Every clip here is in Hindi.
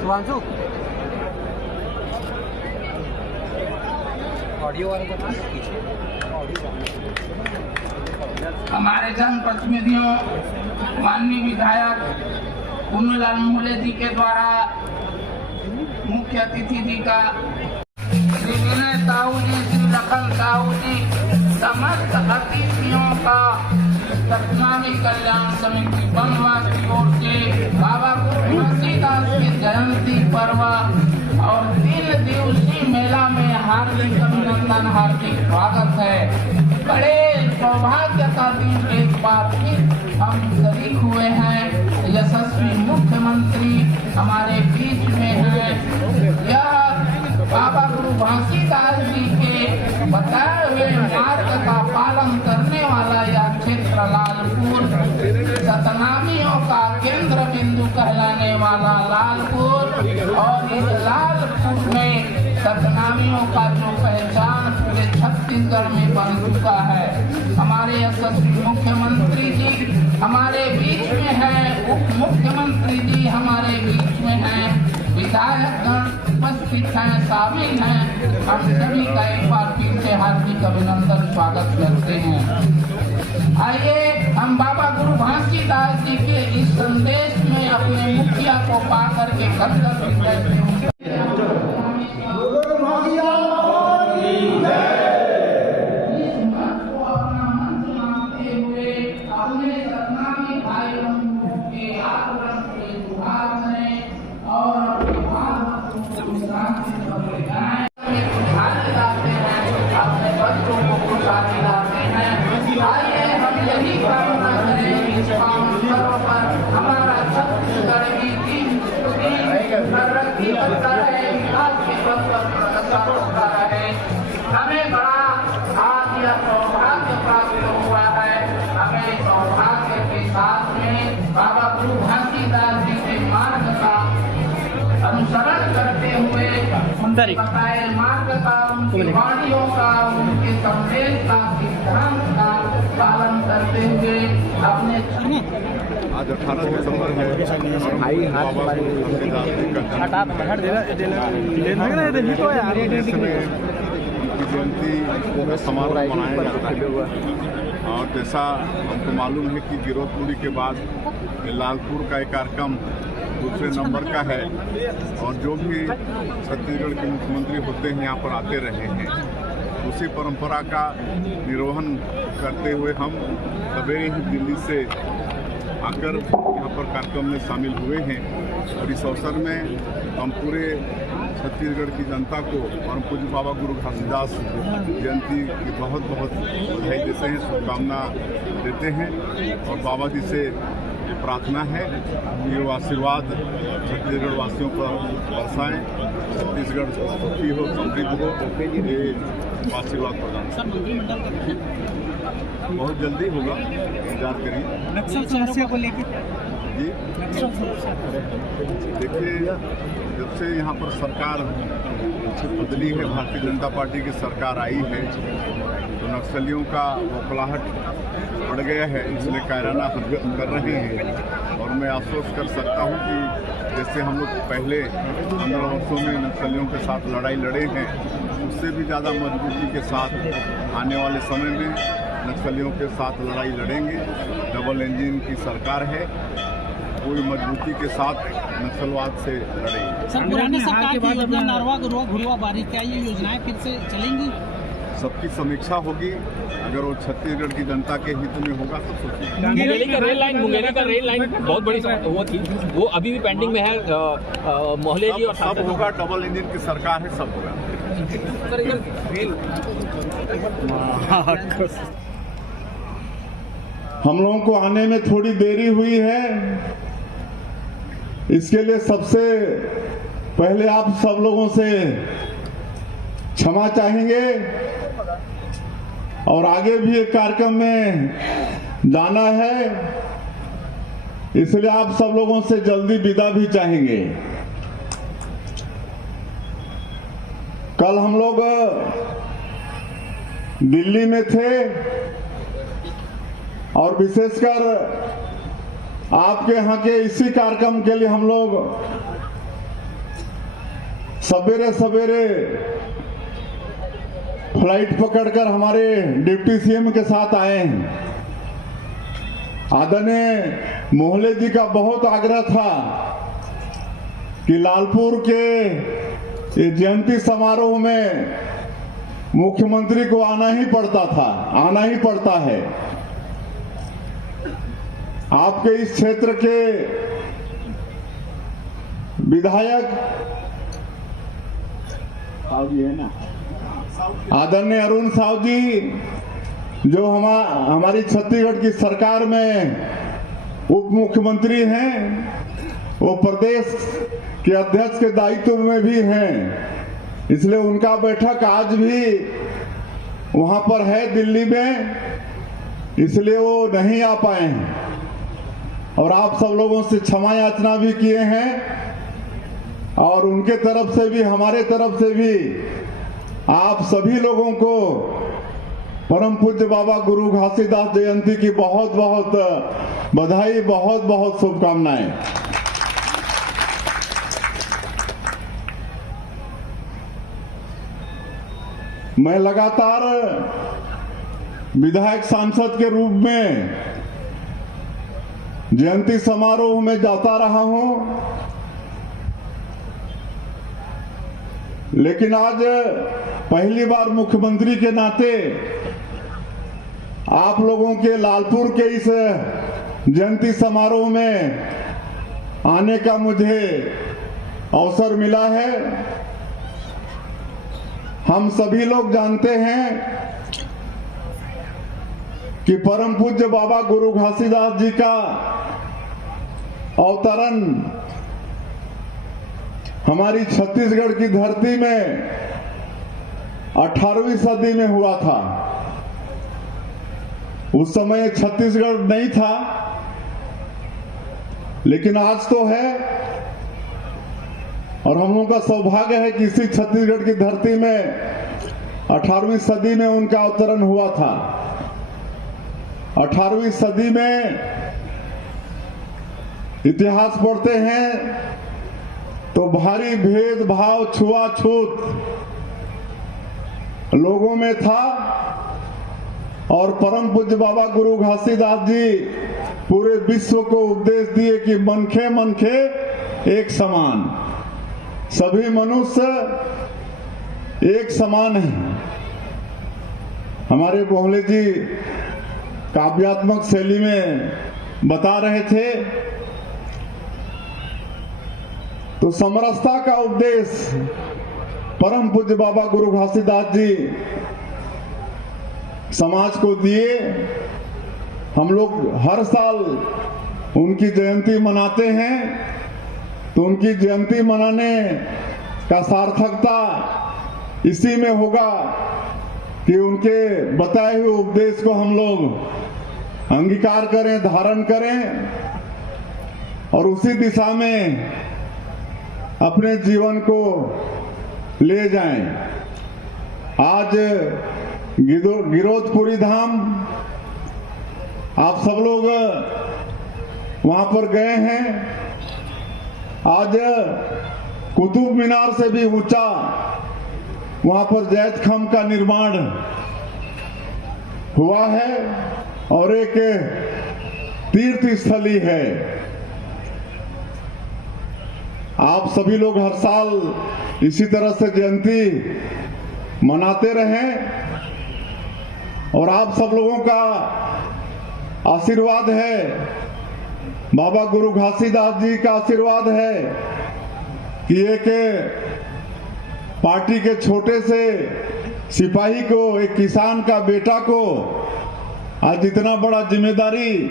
सुभांशु ऑडियो वाले को पीछे हमारे जनप्रतिनिधियों माननीय विधायक पुन्नलाल मुंगले जी के द्वारा मुख्य अतिथि जी का श्री विनय साहू जी, श्री लखन साहू जी, समस्त अतिथियों का सतनामी कल्याण समिति बनवा की ओर से बाबा गुरु घासीदास की जयंती पर्व और 3 दिवसीय मेला में हार्दिक अभिनंदन, हार्दिक स्वागत है। बड़े सौभाग्य का दिन एक बार फिर हम शरीक हुए हैं। यशस्वी मुख्यमंत्री हमारे बीच में है। यह बाबा गुरु घासीदास जी के बताए हुए मार्ग का पालन करने वाला यह क्षेत्र लालपुर, सतनामियों का केंद्र बिंदु कहलाने वाला लालपुर, और इस लालपुर में सतनामियों का जो पहचान पूरे छत्तीसगढ़ में बन चुका है। हमारे यशस्वी मुख्यमंत्री जी हमारे बीच में है, उप मुख्यमंत्री जी हमारे बीच में है, विधायकगण उपस्थित हैं, शामिल हैं। हम सभी का एक बार फिर से हार्दिक अभिनंदन, स्वागत करते हैं। आइए हम बाबा गुरु घासीदास जी के इस संदेश में अपने मुखिया को पा करके कर्तव्य करते हैं। हमारा छत्तीसगढ़ की तरक्की करता रहे, विकास के पथ पर प्रगति होता रहे। हमें बड़ा आज यह सौभाग्य प्राप्त हुआ है। हमें सौभाग्य के साथ में बाबा गुरु घासीदास जी के मार्ग का अनुसरण करते हुए बताए मार्ग का, उनकी वाणियों का, उनके संदेश का, सिद्धांत का पालन करते हुए अपने आज 18 दिसंबर है। जयंती समारोह मनाया जाता है और जैसा हमको मालूम है कि गिरोधपुरी के बाद लालपुर का एक कार्यक्रम दूसरे नंबर का है और जो भी छत्तीसगढ़ के मुख्यमंत्री होते हैं यहाँ पर आते रहे हैं, उसी परंपरा का निर्वहन करते हुए हम सवेरे ही दिल्ली से आकर यहाँ पर कार्यक्रम में शामिल हुए हैं। और इस अवसर में हम पूरे छत्तीसगढ़ की जनता को परम पूज्य बाबा गुरु घासीदास जयंती की बहुत बहुत बधाई देते हैं, शुभकामना देते हैं और बाबा जी से ये प्रार्थना है कि वो आशीर्वाद छत्तीसगढ़ वासियों पर बरसाएं, छत्तीसगढ़ सुखी हो, समृद्ध हो, ये आशीर्वाद प्रदान करें। बहुत जल्दी होगा, इंतजार करिए। नक्सल समस्या को लेकर जी देखिए, जब से यहाँ पर सरकार बदली है, भारतीय जनता पार्टी की सरकार आई है, तो नक्सलियों का बौखलाहट बढ़ गया है, इसलिए कायराना हरकत कर रहे हैं। और मैं आश्वस्त कर सकता हूँ कि जैसे हम लोग पहले 15 वर्षों में नक्सलियों के साथ लड़ाई लड़े हैं, उससे भी ज़्यादा मजबूती के साथ आने वाले समय में नक्सलियों के साथ लड़ाई लड़ेंगे। डबल इंजन की सरकार है, पूरी मजबूती के साथ नक्सलवाद से लड़ेंगे। सर, पुरानी सरकार की योजना नरवा गुरुआ घुरुआ बारी, क्या ये योजनाएं फिर से चलेंगी? सबकी समीक्षा होगी, अगर वो छत्तीसगढ़ की जनता के हित में होगा तो सोचिए। मुंगेली का रेल लाइन बहुत बड़ी वो थी, वो अभी भी पेंडिंग में है। मोहल्ले जी और सब होगा, डबल इंजन की सरकार है, सब होगा। हम लोगों को आने में थोड़ी देरी हुई है, इसके लिए सबसे पहले आप सब लोगों से क्षमा चाहेंगे और आगे भी एक कार्यक्रम में जाना है, इसलिए आप सब लोगों से जल्दी विदा भी चाहेंगे। कल हम लोग दिल्ली में थे और विशेषकर आपके यहाँ के इसी कार्यक्रम के लिए हम लोग सवेरे सवेरे फ्लाइट पकड़कर हमारे डिप्टी सीएम के साथ आए हैं। आदरणीय मोहले जी का बहुत आग्रह था कि लालपुर के ये जयंती समारोह में मुख्यमंत्री को आना ही पड़ता है। आपके इस क्षेत्र के विधायक है ना, आदरणीय अरुण साव जी, जो हमारी छत्तीसगढ़ की सरकार में उप मुख्यमंत्री हैं, वो प्रदेश के अध्यक्ष के दायित्व में भी हैं, इसलिए उनका बैठक आज भी वहां पर है दिल्ली में, इसलिए वो नहीं आ पाए हैं। और आप सब लोगों से क्षमा याचना भी किए हैं, और उनके तरफ से भी हमारे तरफ से भी आप सभी लोगों को परम पूज्य बाबा गुरु घासीदास जयंती की बहुत बहुत बधाई, बहुत बहुत शुभकामनाएं। मैं लगातार विधायक सांसद के रूप में जयंती समारोह में जाता रहा हूं, लेकिन आज पहली बार मुख्यमंत्री के नाते आप लोगों के लालपुर के इस जयंती समारोह में आने का मुझे अवसर मिला है। हम सभी लोग जानते हैं कि परम पूज्य बाबा गुरु घासीदास जी का अवतरण हमारी छत्तीसगढ़ की धरती में 18वीं सदी में हुआ था। उस समय छत्तीसगढ़ नहीं था, लेकिन आज तो है, और हम लोगों का सौभाग्य है कि इसी छत्तीसगढ़ की धरती में 18वीं सदी में उनका अवतरण हुआ था। 18वीं सदी में इतिहास पढ़ते हैं तो भारी भेदभाव, छुआछूत लोगों में था, और परम पूज्य बाबा गुरु घासीदास जी पूरे विश्व को उपदेश दिए कि मनखे मनखे एक समान, सभी मनुष्य एक समान हैं। हमारे मोहले जी काव्यात्मक शैली में बता रहे थे, तो समरसता का उपदेश परम पूज्य बाबा गुरु घासीदास जी समाज को दिए। हम लोग हर साल उनकी जयंती मनाते हैं, तो उनकी जयंती मनाने का सार्थकता इसी में होगा कि उनके बताए हुए उपदेश को हम लोग अंगीकार करें, धारण करें, और उसी दिशा में अपने जीवन को ले जाएं। आज गिरोधपुरी धाम आप सब लोग वहां पर गए हैं। आज कुतुब मीनार से भी ऊंचा वहां पर जैत खम्भ का निर्माण हुआ है, और एक तीर्थ स्थली है। आप सभी लोग हर साल इसी तरह से जयंती मनाते रहें, और आप सब लोगों का आशीर्वाद है, बाबा गुरु घासीदास जी का आशीर्वाद है कि एक पार्टी के छोटे से सिपाही को, एक किसान का बेटा को आज इतना बड़ा जिम्मेदारी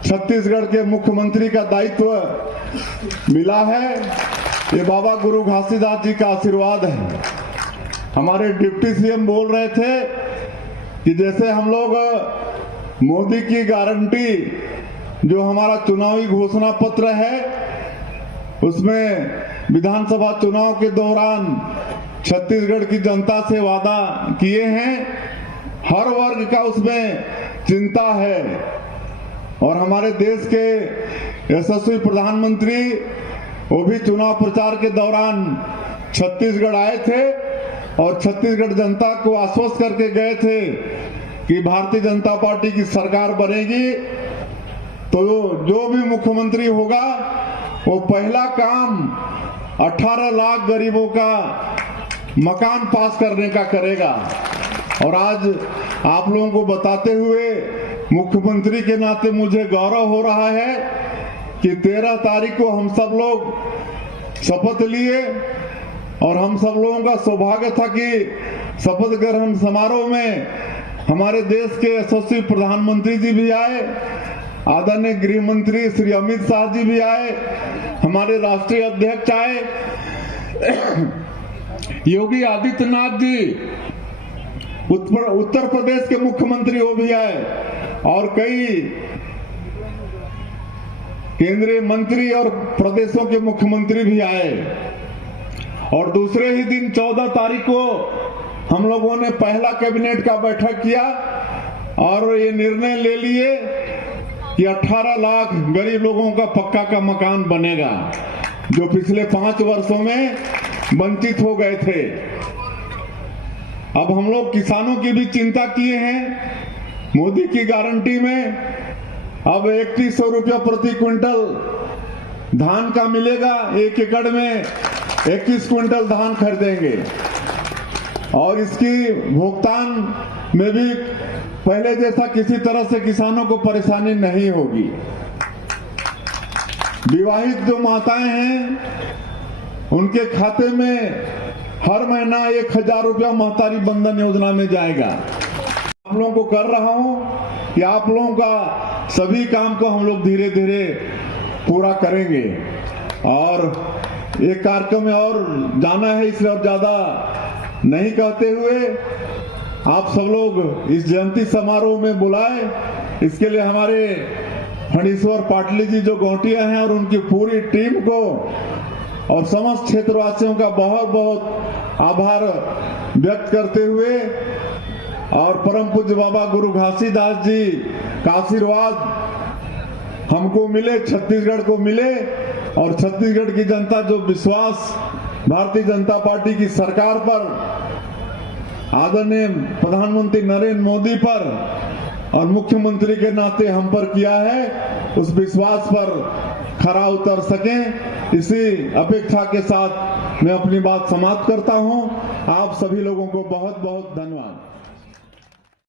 छत्तीसगढ़ के मुख्यमंत्री का दायित्व मिला है। ये बाबा गुरु घासीदास जी का आशीर्वाद है। हमारे डिप्टी सीएम बोल रहे थे कि जैसे हम लोग मोदी की गारंटी, जो हमारा चुनावी घोषणा पत्र है, उसमें विधानसभा चुनाव के दौरान छत्तीसगढ़ की जनता से वादा किए हैं, हर वर्ग का उसमें चिंता है। और हमारे देश के यशस्वी प्रधानमंत्री वो भी चुनाव प्रचार के दौरान छत्तीसगढ़ आए थे और छत्तीसगढ़ जनता को आश्वस्त करके गए थे कि भारतीय जनता पार्टी की सरकार बनेगी तो जो भी मुख्यमंत्री होगा वो पहला काम 18 लाख गरीबों का मकान पास करने का करेगा। और आज आप लोगों को बताते हुए मुख्यमंत्री के नाते मुझे गौरव हो रहा है कि 13 तारीख को हम सब लोग शपथ लिए और हम सब लोगों का सौभाग्य था कि शपथ ग्रहण समारोह में हमारे देश के यशस्वी प्रधानमंत्री जी भी आए, आदरणीय गृह मंत्री श्री अमित शाह जी भी आए, हमारे राष्ट्रीय अध्यक्ष आए, योगी आदित्यनाथ जी उत्तर प्रदेश के मुख्यमंत्री वो भी आए और कई केंद्रीय मंत्री और प्रदेशों के मुख्यमंत्री भी आए। और दूसरे ही दिन 14 तारीख को हम लोगों ने पहला कैबिनेट का बैठक किया और ये निर्णय ले लिए कि 18 लाख गरीब लोगों का पक्का का मकान बनेगा, जो पिछले 5 वर्षों में वंचित हो गए थे। अब हम लोग किसानों की भी चिंता किए हैं। मोदी की गारंटी में अब 3100 रुपया प्रति क्विंटल धान का मिलेगा, 1 एकड़ में 21 क्विंटल धान खरीदेंगे और इसकी भुगतान में भी पहले जैसा किसी तरह से किसानों को परेशानी नहीं होगी। विवाहित जो माताएं हैं उनके खाते में हर महीना 1000 रुपया महतारी बंधन योजना में जाएगा। आप लोगों को कर रहा हूं कि आप लोगों का सभी काम को हम लोग धीरे धीरे पूरा करेंगे और एक कार्यक्रम में और जाना है, इसलिए और ज्यादा नहीं कहते हुए आप सब लोग इस जयंती समारोह में बुलाए, इसके लिए हमारे फणीश्वर पाटली जी जो गौटिया हैं और उनकी पूरी टीम को और समस्त क्षेत्रवासियों का बहुत बहुत आभार व्यक्त करते हुए और परम पूज्य बाबा गुरु घासीदास जी का आशीर्वाद हमको मिले, छत्तीसगढ़ को मिले और छत्तीसगढ़ की जनता जो विश्वास भारतीय जनता पार्टी की सरकार पर, आदरणीय प्रधानमंत्री नरेंद्र मोदी पर और मुख्यमंत्री के नाते हम पर किया है, उस विश्वास पर खरा उतर सकें, इसी अपेक्षा के साथ मैं अपनी बात समाप्त करता हूं। आप सभी लोगों को बहुत बहुत धन्यवाद।